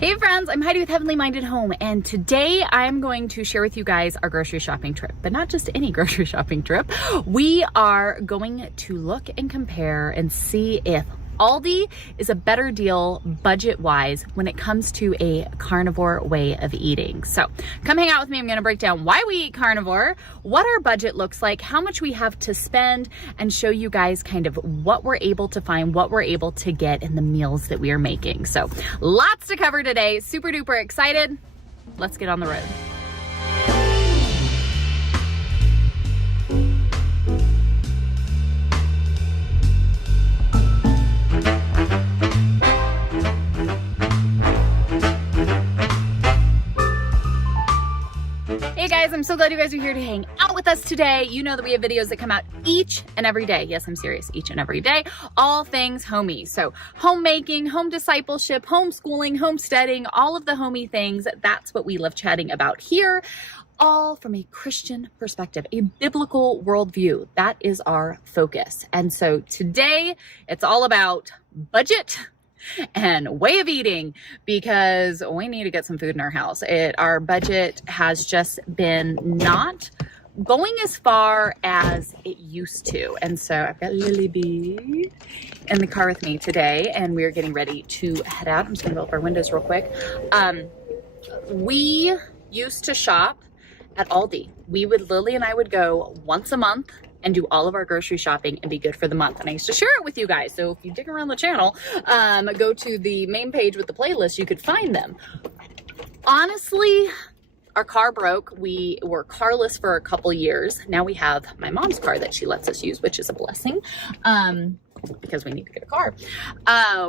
Hey friends, I'm Heidi with Heavenly Minded Home, and today I'm going to share with you guys our grocery shopping trip, but not just any grocery shopping trip. We are going to look and compare and see if Aldi is a better deal budget-wise when it comes to a carnivore way of eating. So come hang out with me. I'm gonna break down why we eat carnivore, what our budget looks like, how much we have to spend, and show you guys kind of what we're able to find, what we're able to get in the meals that we are making. So lots to cover today. Super duper excited. Let's get on the road. Hey guys, I'm so glad you guys are here to hang out with us today. You know that we have videos that come out each and every day. Yes, I'm serious, each and every day. All things homey. So homemaking, home discipleship, homeschooling, homesteading, all of the homey things. That's what we love chatting about here. All from a Christian perspective, a biblical worldview. That is our focus. And so today it's all about budget and way of eating, because we need to get some food in our house. Our budget has just been not going as far as it used to. And so I've got Lily B in the car with me today, and we're getting ready to head out. I'm just gonna roll up our windows real quick. We used to shop at Aldi. Lily and I would go once a month and do all of our grocery shopping and be good for the month. And I used to share it with you guys. So if you dig around the channel, go to the main page with the playlist, you could find them. Honestly, our car broke. We were carless for a couple years. Now we have my mom's car that she lets us use, which is a blessing. Because we need to get a car.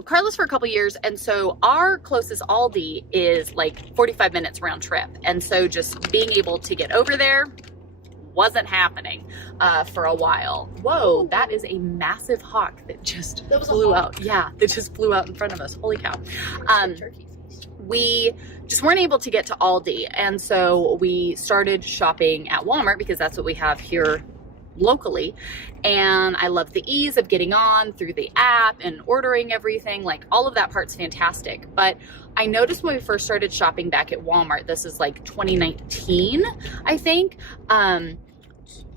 Carless for a couple years, and so our closest Aldi is like 45 minutes round trip. And so just being able to get over there wasn't happening for a while. Whoa, that is a massive hawk that just flew out. Yeah, that just flew out in front of us. Holy cow. We just weren't able to get to Aldi, and so we started shopping at Walmart because that's what we have here locally. And I love the ease of getting on through the app and ordering everything. Like, all of that part's fantastic. But I noticed when we first started shopping back at Walmart, this is like 2019, I think,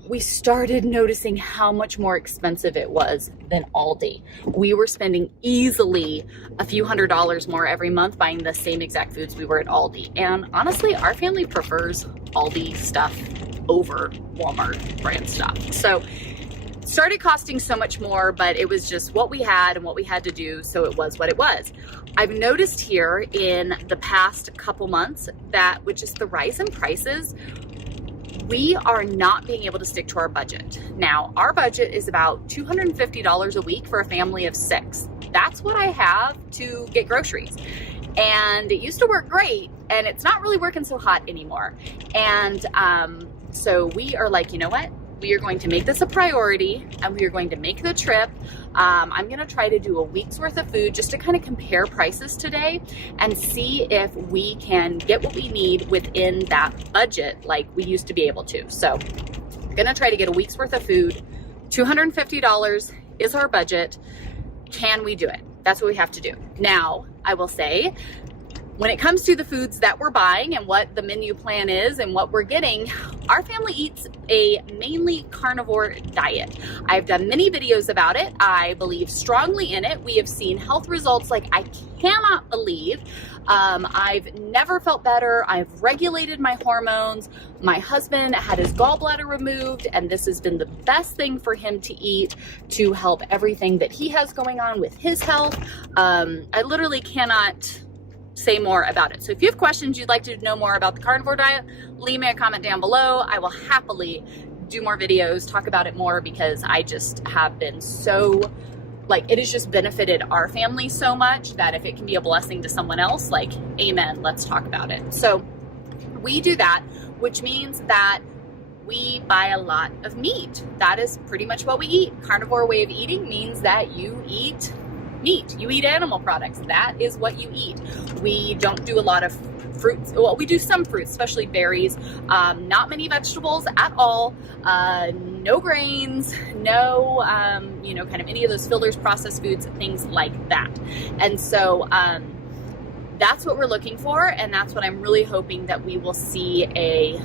we started noticing how much more expensive it was than Aldi. We were spending easily a few $100s more every month buying the same exact foods we were at Aldi. And honestly, our family prefers Aldi stuff over Walmart brand stuff. So it started costing so much more, but it was just what we had and what we had to do, so it was what it was. I've noticed here in the past couple months that with just the rise in prices, we are not being able to stick to our budget. Now, our budget is about $250 a week for a family of 6. That's what I have to get groceries. And it used to work great, and it's not really working so hot anymore. And so we are like, you know what? We are going to make this a priority, and we are going to make the trip. I'm gonna try to do a week's worth of food just to kind of compare prices today and see if we can get what we need within that budget like we used to be able to. So I'm gonna try to get a week's worth of food. $250 is our budget. Can we do it? That's what we have to do. Now, I will say, when it comes to the foods that we're buying and what the menu plan is and what we're getting, our family eats a mainly carnivore diet. I've done many videos about it. I believe strongly in it. We have seen health results like I cannot believe. I've never felt better. I've regulated my hormones. My husband had his gallbladder removed, and this has been the best thing for him to eat to help everything that he has going on with his health. I literally cannot say more about it. So if you have questions, you'd like to know more about the carnivore diet, leave me a comment down below. I will happily do more videos, talk about it more, because I just have been so, like, it has just benefited our family so much that if it can be a blessing to someone else, like, amen, let's talk about it. So we do that, which means that we buy a lot of meat. That is pretty much what we eat. Carnivore way of eating means that you eat meat. You eat animal products. That is what you eat. We don't do a lot of fruits. Well, we do some fruits, especially berries. Not many vegetables at all. No grains, no, kind of any of those fillers, processed foods, things like that. And so that's what we're looking for, and that's what I'm really hoping that we will see a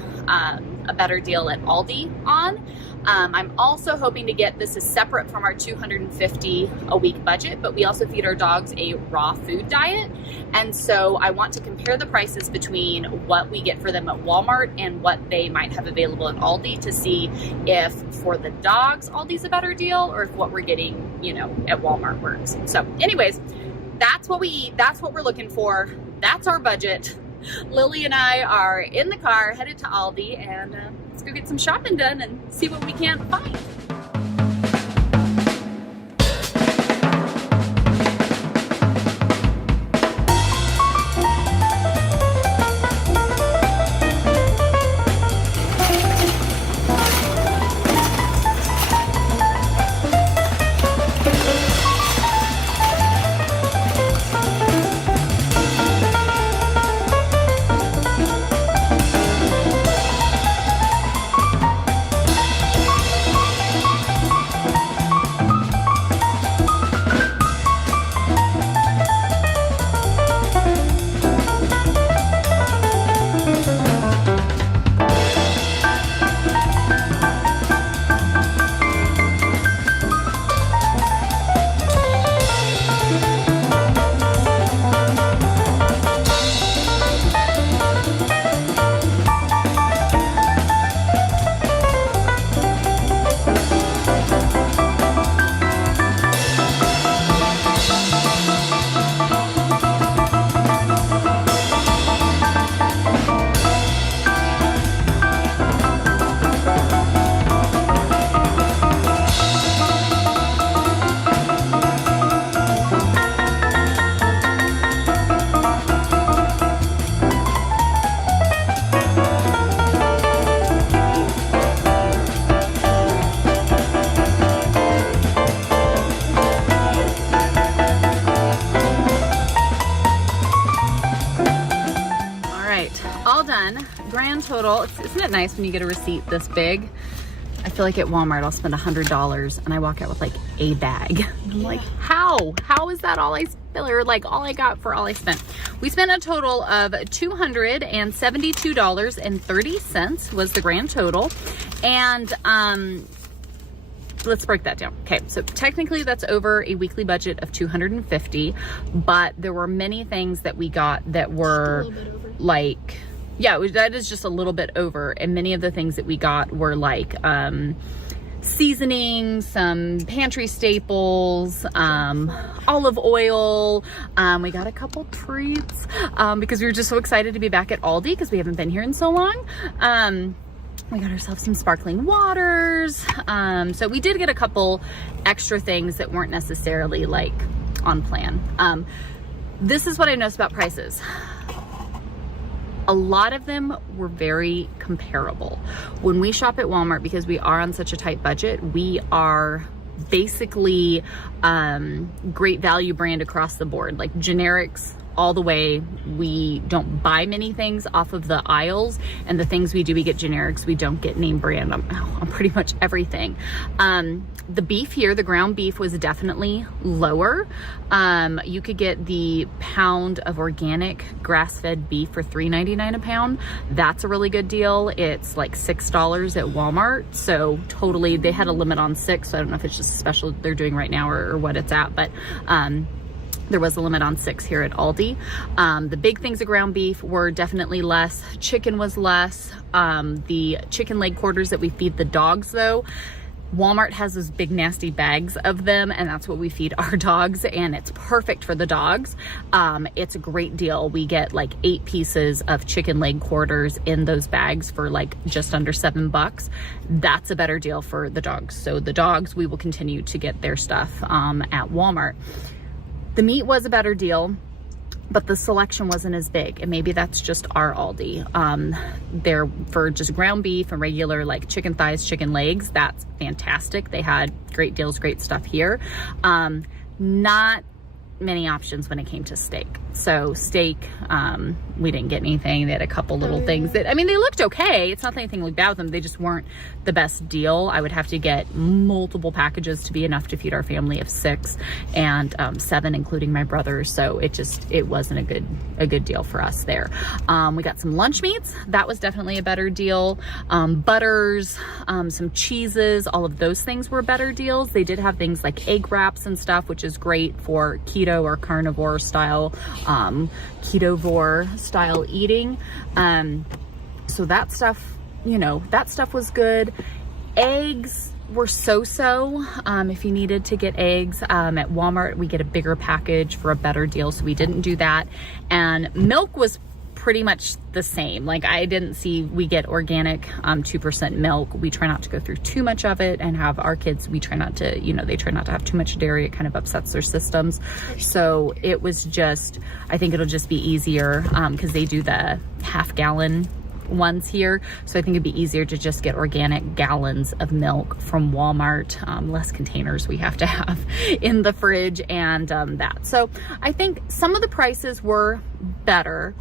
better deal at Aldi on. I'm also hoping to get, this is separate from our $250 a week budget, but we also feed our dogs a raw food diet. And so I want to compare the prices between what we get for them at Walmart and what they might have available at Aldi to see if for the dogs Aldi's a better deal or if what we're getting, you know, at Walmart works. So anyways, that's what we eat. That's what we're looking for. That's our budget. Lily and I are in the car headed to Aldi, and let's go get some shopping done and see what we can find. Grand total, isn't it nice when you get a receipt this big? I feel like at Walmart I'll spend $100 and I walk out with like a bag. I'm like, how is that all I spent, or like all I got for all I spent? We spent a total of $272.30 was the grand total. And let's break that down. Okay, so technically that's over a weekly budget of $250, but there were many things that we got that were like, yeah, that is just a little bit over. And many of the things that we got were like seasoning, some pantry staples, olive oil. We got a couple treats because we were just so excited to be back at Aldi because we haven't been here in so long. We got ourselves some sparkling waters. So we did get a couple extra things that weren't necessarily like on plan. This is what I noticed about prices. A lot of them were very comparable. When we shop at Walmart, because we are on such a tight budget, we are basically great value brand across the board, like generics all the way. We don't buy many things off of the aisles, and the things we do, we get generics. We don't get name brand on pretty much everything. The beef here, the ground beef, was definitely lower. You could get the pound of organic grass-fed beef for $3.99 a pound. That's a really good deal. It's like $6 at Walmart. So totally, they had a limit on 6. So I don't know if it's just a special they're doing right now or what it's at, but there was a limit on 6 here at Aldi. The big things of ground beef were definitely less. Chicken was less. The chicken leg quarters that we feed the dogs, though, Walmart has those big nasty bags of them, and that's what we feed our dogs, and it's perfect for the dogs. It's a great deal. We get like 8 pieces of chicken leg quarters in those bags for like just under $7. That's a better deal for the dogs. So the dogs, we will continue to get their stuff at Walmart. The meat was a better deal, but the selection wasn't as big, and maybe that's just our Aldi. There for just ground beef and regular like chicken thighs, chicken legs, that's fantastic. They had great deals, great stuff here. Not many options when it came to steak. So steak, we didn't get anything. They had a couple little things that, I mean, they looked okay. It's not anything like bad with them. They just weren't the best deal. I would have to get multiple packages to be enough to feed our family of 6 and 7, including my brother. So it wasn't a good deal for us there. We got some lunch meats. That was definitely a better deal. Butters, some cheeses, all of those things were better deals. They did have things like egg wraps and stuff, which is great for keto or carnivore style, ketovore style eating. So that stuff, that stuff was good. Eggs were so-so. If you needed to get eggs at Walmart, we get a bigger package for a better deal, so we didn't do that. And milk was pretty much the same. Like, I didn't see, we get organic 2% milk. We try not to go through too much of it, and have our kids, we try not to, they try not to have too much dairy. It kind of upsets their systems. So it was just, I think it'll just be easier because they do the half-gallon ones here, so I think it'd be easier to just get organic gallons of milk from Walmart, less containers we have to have in the fridge, and that. So I think some of the prices were better.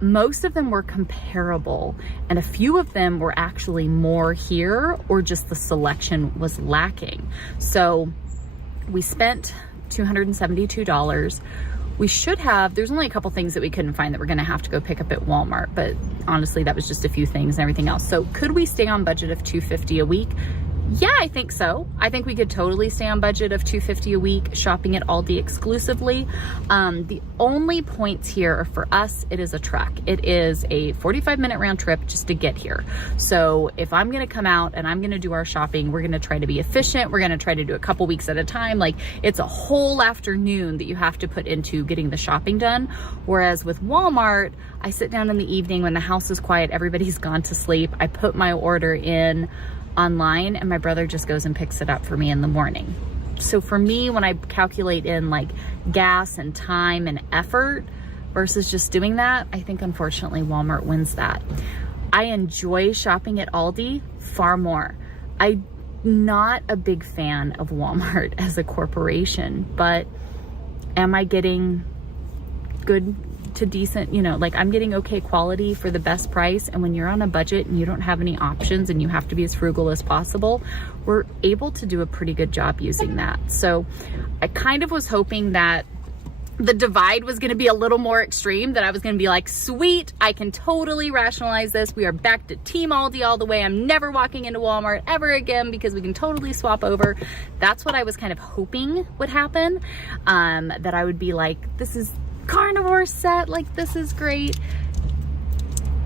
Most of them were comparable, and a few of them were actually more here, or just the selection was lacking. So we spent $272. We should have, there's only a couple things that we couldn't find that we're gonna have to go pick up at Walmart, but honestly, that was just a few things and everything else. So could we stay on budget of $250 a week? Yeah, I think so. I think we could totally stay on budget of $250 a week shopping at Aldi exclusively. The only points here are, for us, it is a trek. It is a 45-minute round trip just to get here. So if I'm gonna come out and I'm gonna do our shopping, we're gonna try to be efficient. We're gonna try to do a couple weeks at a time. Like, it's a whole afternoon that you have to put into getting the shopping done. Whereas with Walmart, I sit down in the evening when the house is quiet, everybody's gone to sleep. I put my order in online, and my brother just goes and picks it up for me in the morning. So for me, when I calculate in like gas and time and effort versus just doing that, I think unfortunately Walmart wins that. I enjoy shopping at Aldi far more. I'm not a big fan of Walmart as a corporation, but am I getting good to decent, like, I'm getting okay quality for the best price? And when you're on a budget and you don't have any options and you have to be as frugal as possible, we're able to do a pretty good job using that. So I kind of was hoping that the divide was going to be a little more extreme, that I was going to be like, sweet, I can totally rationalize this. We are back to Team Aldi all the way. I'm never walking into Walmart ever again because we can totally swap over. That's what I was kind of hoping would happen. That I would be like, this is Carnivore set, like, this is great.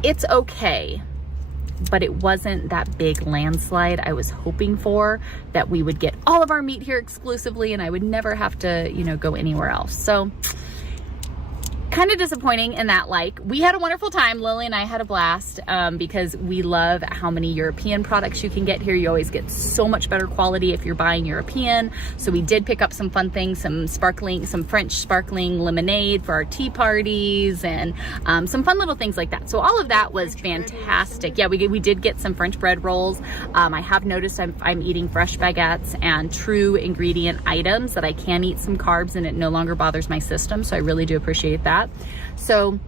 It's okay, but it wasn't that big landslide I was hoping for, that we would get all of our meat here exclusively and I would never have to, go anywhere else. So kind of disappointing in that. Like, we had a wonderful time. Lily and I had a blast because we love how many European products you can get here. You always get so much better quality if you're buying European. So we did pick up some fun things, some French sparkling lemonade for our tea parties, and some fun little things like that. So all of that was fantastic. Yeah, we did get some French bread rolls. I have noticed I'm eating fresh baguettes and true ingredient items, that I can eat some carbs and it no longer bothers my system. So I really do appreciate that. So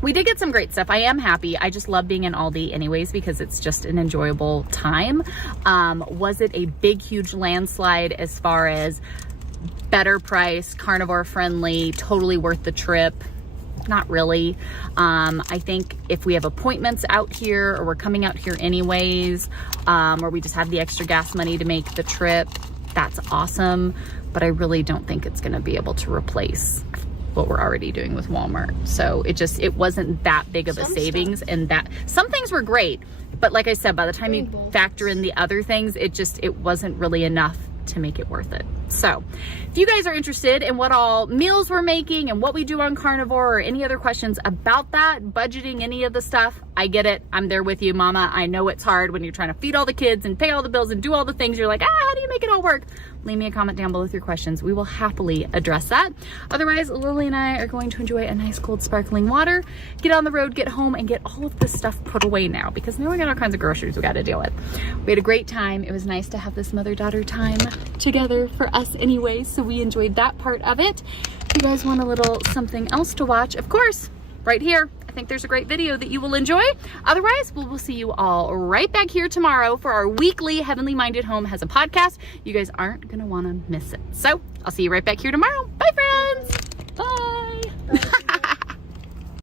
we did get some great stuff. I am happy. I just love being in Aldi anyways because it's just an enjoyable time. Was it a big, huge landslide as far as better price, carnivore friendly, totally worth the trip? Not really. I think if we have appointments out here, or we're coming out here anyways, or we just have the extra gas money to make the trip, that's awesome. But I really don't think it's going to be able to replace what we're already doing with Walmart. So it wasn't that big of a savings, and that some things were great, but like I said, by the time you factor in the other things, it wasn't really enough to make it worth it. So if you guys are interested in what all meals we're making and what we do on Carnivore, or any other questions about that, budgeting, any of the stuff, I get it. I'm there with you, mama. I know it's hard when you're trying to feed all the kids and pay all the bills and do all the things. You're like, how do you make it all work? leave me a comment down below with your questions. We will happily address that. Otherwise, Lily and I are going to enjoy a nice cold sparkling water, get on the road, get home, and get all of this stuff put away now, because now we got all kinds of groceries we got to deal with. We had a great time. It was nice to have this mother-daughter time together for us anyway, so we enjoyed that part of it. If you guys want a little something else to watch, of course, right here, I think there's a great video that you will enjoy. Otherwise, we will see you all right back here tomorrow for our weekly Heavenly Minded Home Has a Podcast. You guys aren't going to want to miss it. So I'll see you right back here tomorrow. Bye, friends. Bye.